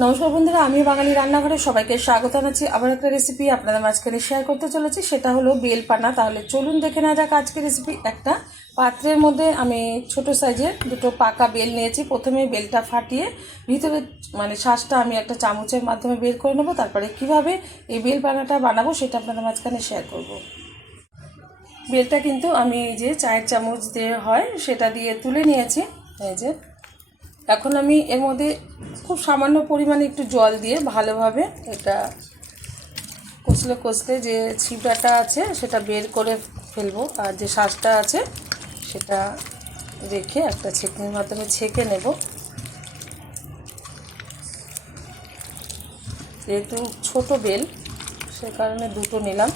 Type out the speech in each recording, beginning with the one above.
নমস্কার বন্ধুরা, আমি বাঙালি রান্নাঘরে সবাইকে স্বাগত জানাচ্ছি। আবার একটা রেসিপি আপনাদের মাঝখানে শেয়ার করতে চলেছি, সেটা হলো বেল পানা। তাহলে চলুন দেখে নেওয়া যাক আজকের রেসিপি। একটা পাত্রের মধ্যে আমি ছোট সাইজের দুটো পাকা বেল নিয়েছি। প্রথমে বেলটা ফাটিয়ে ভিতরে শ্বাসটা আমি একটা চামচের মাধ্যমে বের করে নেবো। তারপরে কিভাবে এই বেল পানাটা বানাবো সেটা আপনাদের মাঝখানে শেয়ার করব। বেলটা কিন্তু আমি এই যে চায়ের চামচ দিয়ে হয় সেটা দিয়ে তুলে নিয়েছি। এই যে এখন আমি এর মধ্যে খুব সামান্য পরিমাণে একটু জল দিয়ে ভালোভাবে এটা কষলে কষলে যে ছিপড়াটা আছে সেটা বের করে ফেলবো, আর যে শ্বাসটা আছে সেটা রেখে একটা ছেঁকনির মাধ্যমে ছেঁকে নেব। যেহেতু ছোট বেল সে কারণে দুটো নিলাম।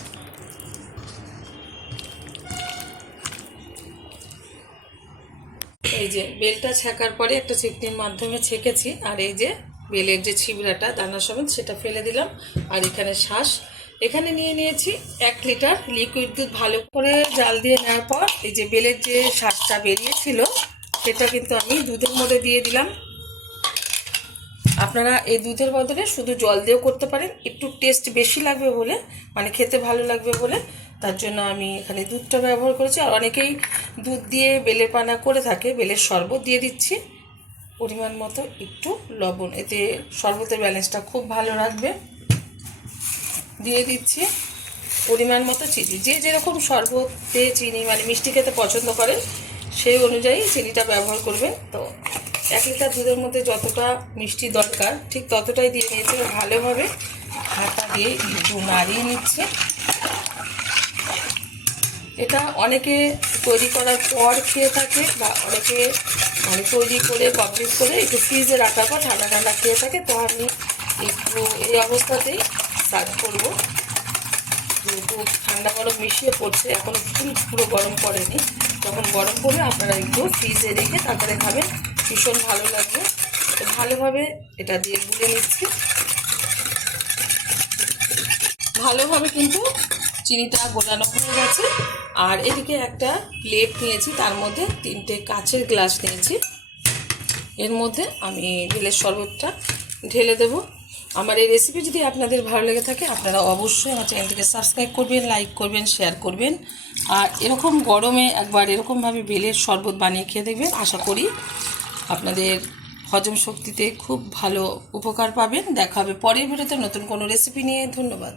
এই যে বেলটা ছেঁকার পরে একটা ছেঁকনির মাধ্যমে ছেঁকেছি, আর এই যে বেলের যে ছিবড়াটা দানা সমেত সেটা ফেলে দিলাম। আর এখানে শ্বাস এখানে নিয়ে নিয়েছি 1 লিটার লিকুইড দুধ। ভালো করে জাল দিয়ে নেওয়ার পর এই যে বেলের যে শ্বাসটা বেরিয়েছিল সেটা কিন্তু আমি দুধের মধ্যে দিয়ে দিলাম। আপনারা এই দুধের বদলে শুধু জল দিয়েও করতে পারেন, একটু টেস্ট বেশি লাগবে বলে, খেতে ভালো লাগবে বলে তার জন্য আমি এখানে দুধটা ব্যবহার করেছি। আর অনেকেই দুধ দিয়ে বেলের পানা করে থাকে। বেলের শরবত দিয়ে দিচ্ছি পরিমাণ মতো একটু লবণ, এতে শরবতের ব্যালেন্সটা খুব ভালো রাখবে। দিয়ে দিচ্ছি পরিমাণ মতো চিনি। যে যেরকম শরবতে চিনি মিষ্টি খেতে পছন্দ করেন সেই অনুযায়ী চিনিটা ব্যবহার করবেন। তো 1 লিটার দুধের মধ্যে যতটা মিষ্টি দরকার ঠিক ততটাই দিয়ে নিয়েছি। ভালোভাবে হাতা দিয়ে একটু নাড়িয়ে নিচ্ছে। এটা অনেকে তৈরি করার পর খেয়ে থাকে, বা অনেকে তৈরি করে কমপ্লিট করে একটু ফ্রিজে রাখার পর ঠান্ডা ঠান্ডা খেয়ে থাকে। তো আমি একটু এই অবস্থাতেই সার্ভ করবো। যেহেতু ঠান্ডা গরম মিশিয়ে পড়ছে, এখনও পুরো গরম পড়েনি। যখন গরম পড়বে আপনারা একটু ফ্রিজে রেখে তারপরে খাবেন, ভীষণ ভালো লাগবে। তো ভালোভাবে এটা দিয়ে গুলে নিচ্ছি। ভালোভাবে কিন্তু চিনিটা গোলানো হয়ে গেছে। আর এদিকে একটা প্লেট নিয়েছি, তার মধ্যে 3টে কাচের গ্লাস নিয়েছি। এর মধ্যে আমি বেলের শরবতটা ঢেলে দেব। আমার এই রেসিপি যদি আপনাদের ভালো লেগে থাকে আপনারা অবশ্যই আমার চ্যানেলটিকে সাবস্ক্রাইব করবেন, লাইক করবেন, শেয়ার করবেন। আর এরকম গরমে একবার এরকমভাবে বেলের শরবত বানিয়ে খেয়ে দেখবেন। আশা করি আপনাদের হজম শক্তিতে খুব ভালো উপকার পাবেন। দেখা হবে পরের ভিডিওতে নতুন কোনো রেসিপি নিয়ে। ধন্যবাদ।